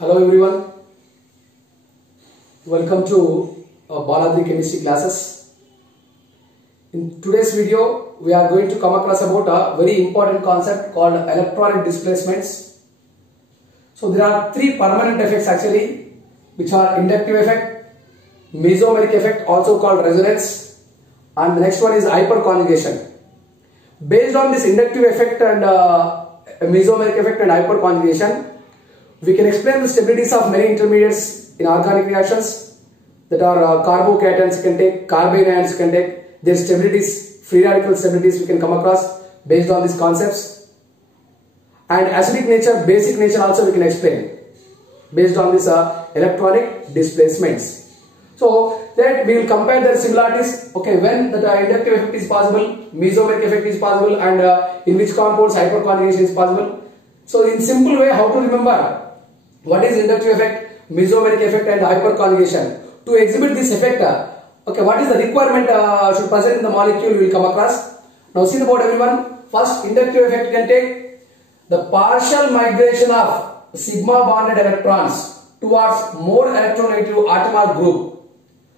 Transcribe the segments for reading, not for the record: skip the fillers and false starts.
Hello everyone, welcome to Baladri chemistry classes. In today's video, we are going to come across about a very important concept called electronic displacements. So there are three permanent effects actually, which are inductive effect, mesomeric effect also called resonance, and the next one is hyperconjugation. Based on this inductive effect and mesomeric effect and hyperconjugation, we can explain the stabilities of many intermediates in organic reactions that are carbocations you can take, carbene ions you can take, their stabilities, free radical stabilities we can come across based on these concepts. And acidic nature, basic nature also we can explain based on this electronic displacements. So that we will compare their similarities, okay, when the inductive effect is possible, mesomeric effect is possible, and in which compounds hyperconjugation is possible. So in simple way, how to remember what is inductive effect, mesomeric effect and hyperconjugation. To exhibit this effect, okay, what is the requirement should present in the molecule we will come across. Now see the board everyone. First, inductive effect you can take the partial migration of sigma bonded electrons towards more electronegative atomic group.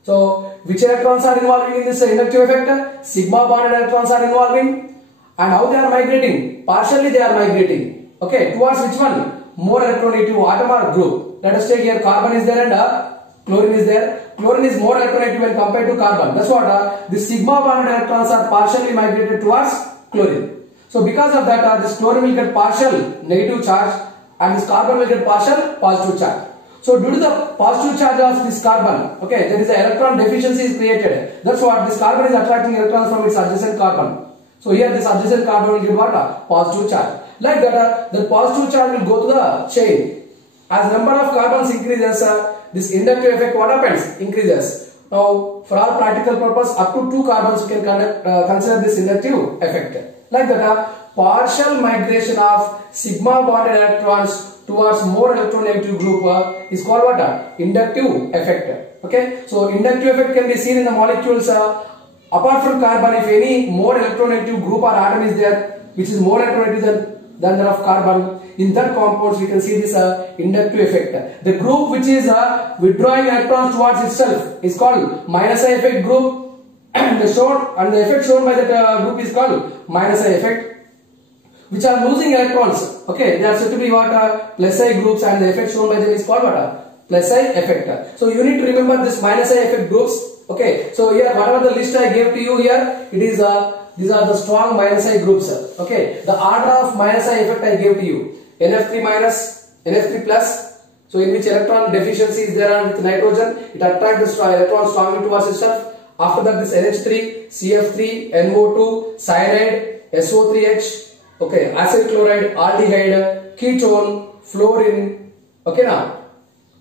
So which electrons are involving in this inductive effect? Sigma bonded electrons are involving, and how they are migrating? Partially they are migrating, okay, towards which one? More electronegative atomic group. Let us take here carbon is there and chlorine is there. Chlorine is more electronegative when compared to carbon. That's what the sigma bonded electrons are partially migrated towards chlorine. So because of that, this chlorine will get partial negative charge and this carbon will get partial positive charge. So due to the positive charge of this carbon, okay, there is an electron deficiency is created. That's what this carbon is attracting electrons from its adjacent carbon. So here this adjacent carbon will give what? Positive charge. Like that, the positive charge will go to the chain. As number of carbons increases, this inductive effect what happens? Increases. Now for all practical purpose, up to 2 carbons you can consider this inductive effect. Like that, partial migration of sigma bonded electrons towards more electronegative group is called what? Inductive effect. Okay, so inductive effect can be seen in the molecules apart from carbon. If any more electronegative group or atom is there which is more electronegative than that of carbon, in that compounds we can see this inductive effect. The group which is withdrawing electrons towards itself is called minus I effect group, and the effect shown by that group is called minus I effect. Which are losing electrons, okay, they are said to be what? Plus I groups, and the effect shown by them is called what? Plus I effect. So you need to remember this minus I effect groups. Okay, so here whatever the list I gave to you here, it is these are the strong minus I groups. Okay, the order of minus I effect I gave to you: NF3 minus, NF3 plus. So in which electron deficiency is there with nitrogen, it attracts the electron strongly towards itself. After that, this NH3, CF3, NO2, cyanide, SO3H. Okay, acid chloride, aldehyde, ketone, fluorine. Okay, now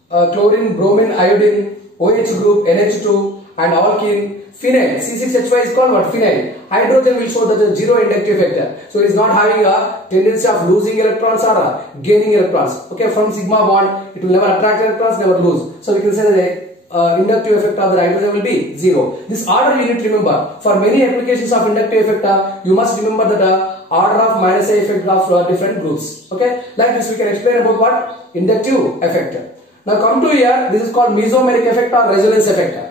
chlorine, bromine, iodine, OH group, NH2, and alkene. Phenyl, C6H5 is called what? Phenyl. Hydrogen will show that the zero inductive effect. So it is not having a tendency of losing electrons or gaining electrons. Okay, from sigma bond, it will never attract electrons, never lose. So we can say that the inductive effect of the hydrogen will be zero. This order you need to remember. For many applications of inductive effect, you must remember that order of minus I effect of different groups. Okay, like this we can explain about what? Inductive effect. Now come to here, this is called mesomeric effect or resonance effect.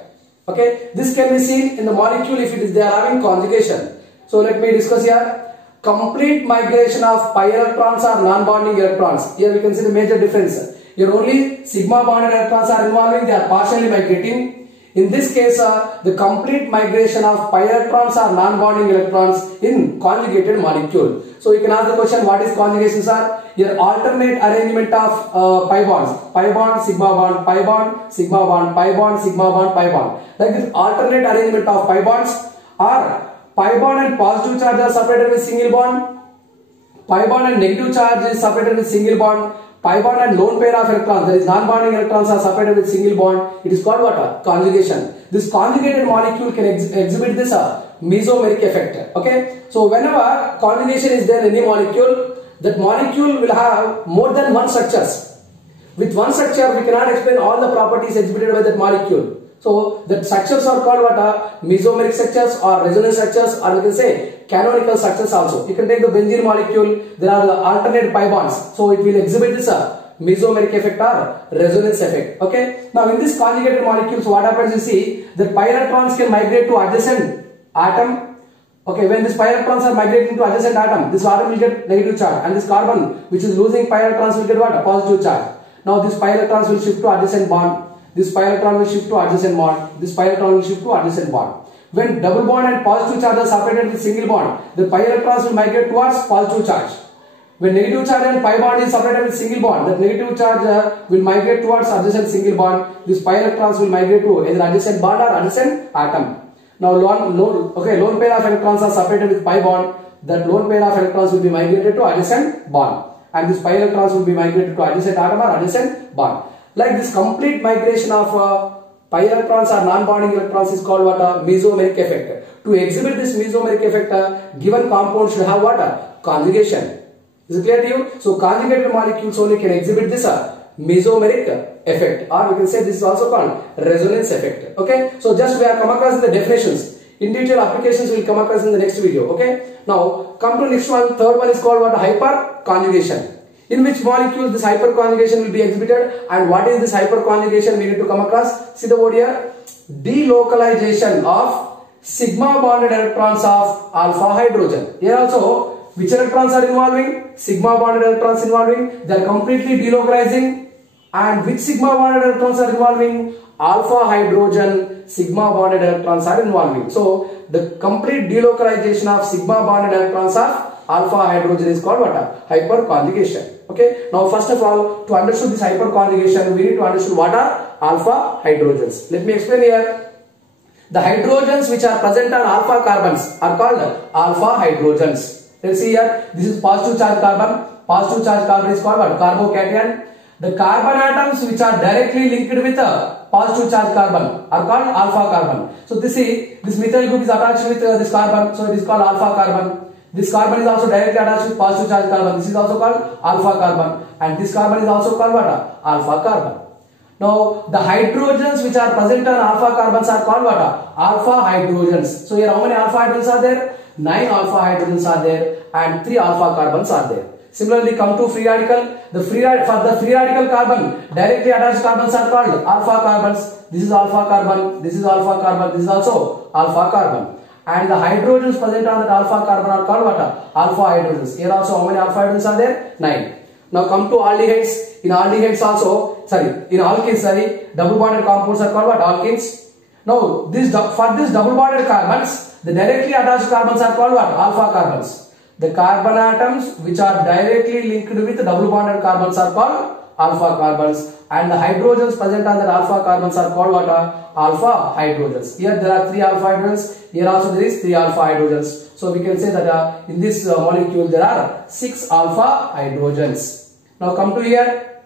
Okay, this can be seen in the molecule if it is they are having conjugation. So let me discuss here. Complete migration of pi electrons or non-bonding electrons. Here we can see the major difference. Here only sigma bonded electrons are involving, they are partially migrating. In this case, the complete migration of pi electrons or non-bonding electrons in conjugated molecule. So you can ask the question, what is conjugation, sir? Here alternate arrangement of pi bonds. Pi bond, sigma bond, pi bond, sigma bond, pi bond, sigma bond, pi bond. Like this alternate arrangement of pi bonds, or pi bond and positive charge are separated with single bond. Pi bond and negative charge is separated with single bond. Pi bond and lone pair of electrons, that is non-bonding electrons, are separated with single bond. It is called what? Conjugation. This conjugated molecule can exhibit this mesomeric effect. Okay, so whenever conjugation is there in any molecule, that molecule will have more than one structures. With one structure, we cannot explain all the properties exhibited by that molecule. So the structures are called what are mesomeric structures or resonance structures, or we can say canonical structures also. You can take the benzene molecule, there are the alternate pi bonds, so it will exhibit this mesomeric effect or resonance effect. Okay. Now in this conjugated molecules, what happens you see that pi electrons can migrate to adjacent atom. Okay, when these pi electrons are migrating to adjacent atom, this atom will get negative charge, and this carbon which is losing pi electrons will get what? A positive charge. Now this pi electrons will shift to adjacent bond. This pi electron will shift to adjacent bond. This pi electron will shift to adjacent bond. When double bond and positive charge are separated with single bond, the pi electrons will migrate towards positive charge. When negative charge and pi bond is separated with single bond, that negative charge will migrate towards adjacent single bond. These pi electrons will migrate to either adjacent bond or adjacent atom. Now lone pair of electrons are separated with pi bond. That lone pair of electrons will be migrated to adjacent bond, and these pi electrons will be migrated to adjacent atom or adjacent bond. Like this complete migration of pi electrons or non-bonding electrons is called what? A mesomeric effect. To exhibit this mesomeric effect, given compound should have what? A conjugation. Is it clear to you? So conjugated molecules only can exhibit this mesomeric effect, or we can say this is also called resonance effect. Okay. So just we have come across the definitions. In detail applications we will come across in the next video. Okay. Now come to next one. Third one is called what? Hyperconjugation. In which molecule this hyperconjugation will be exhibited, and what is this hyperconjugation we need to come across? See the word here. Delocalization of sigma bonded electrons of alpha hydrogen. Here also which electrons are involving? Sigma bonded electrons involving. They are completely delocalizing. And which sigma bonded electrons are involving? Alpha hydrogen sigma bonded electrons are involving. So the complete delocalization of sigma bonded electrons of alpha hydrogen is called what? Hyperconjugation. Okay. Now first of all, to understand this hyperconjugation, we need to understand what are alpha hydrogens. Let me explain here. The hydrogens which are present on alpha carbons are called alpha hydrogens. Let's see here. This is positive charge carbon. Positive charge carbon is called what? Carbocation. The carbon atoms which are directly linked with a positive charge carbon are called alpha carbon. So this methyl group is attached with this carbon, so it is called alpha carbon. This carbon is also directly attached with positive charge carbon. This is also called alpha carbon, and this carbon is also called what? Alpha carbon. Now the hydrogens which are present on alpha carbons are called what? Alpha hydrogens. So here how many alpha hydrogens are there? 9 alpha hydrogens are there, and 3 alpha carbons are there. Similarly, come to free radical. For the free radical carbon, directly attached carbons are called alpha carbons. This is alpha carbon. This is alpha carbon. This is also alpha carbon. And the hydrogens present on that alpha carbon are called what? Alpha hydrogens. Here also how many alpha hydrogens are there? 9. Now come to aldehydes. In aldehydes also, in alkenes, double bonded compounds are called what? Alkenes. Now for this double bonded carbons, the directly attached carbons are called what? Alpha carbons. The carbon atoms which are directly linked with double bonded carbons are called alpha carbons, and the hydrogens present on that alpha carbons are called what? Alpha hydrogens. Here there are 3 alpha hydrogens. Here also there is 3 alpha hydrogens. So we can say that in this molecule there are 6 alpha hydrogens. Now come to here.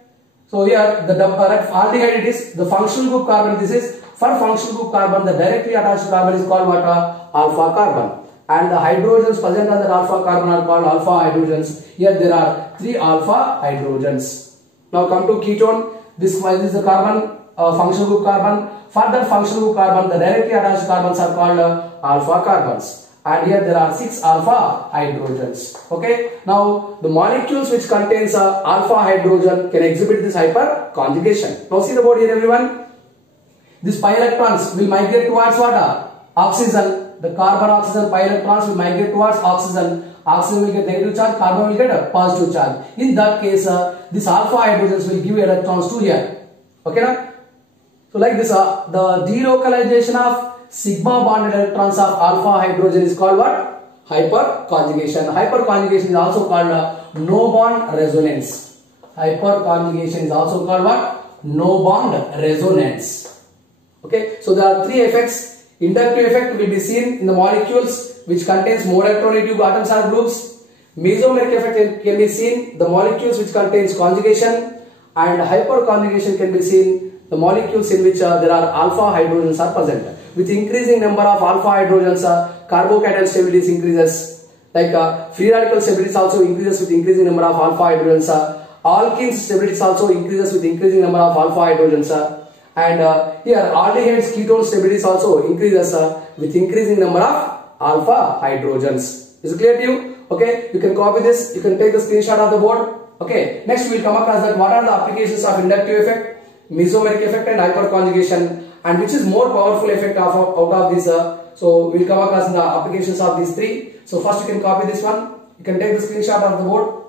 So here the aldehyde it is the functional group carbon. This is for functional group carbon. The directly attached carbon is called what? Alpha carbon. And the hydrogens present on the alpha carbon are called alpha hydrogens. Here there are 3 alpha hydrogens. Now come to ketone. This is the carbon, functional group carbon. For that functional group carbon, the directly attached carbons are called alpha carbons. And here there are 6 alpha hydrogens. Okay. Now the molecules which contains alpha hydrogen can exhibit this hyperconjugation. Now see the board here, everyone. These pi electrons will migrate towards what? Oxygen. The carbon oxygen pi electrons will migrate towards oxygen. Oxygen will get negative charge, carbon will get a positive charge. In that case, this alpha hydrogens will give electrons to here. Okay, na? So like this, the delocalization of sigma bonded electrons of alpha hydrogen is called what? Hyperconjugation. Hyperconjugation is also called no bond resonance. Hyperconjugation is also called what? No bond resonance. Okay, so there are 3 effects. Inductive effect will be seen in the molecules which contains more electronegative atoms or groups. Mesomeric effect can be seen the molecules which contains conjugation, and hyperconjugation can be seen the molecules in which there are alpha hydrogens are present. With increasing number of alpha hydrogens, carbocation stability increases. Like free radical stability also increases with increasing number of alpha hydrogens. Alkenes stability also increases with increasing number of alpha hydrogens. And here aldehydes ketone stability also increases with increasing number of alpha hydrogens. Is it clear to you? Okay, you can copy this, you can take the screenshot of the board. Okay, next we will come across that what are the applications of inductive effect, mesomeric effect and hyperconjugation, and which is more powerful effect out of this. So we will come across the applications of these three. So first you can copy this one, you can take the screenshot of the board.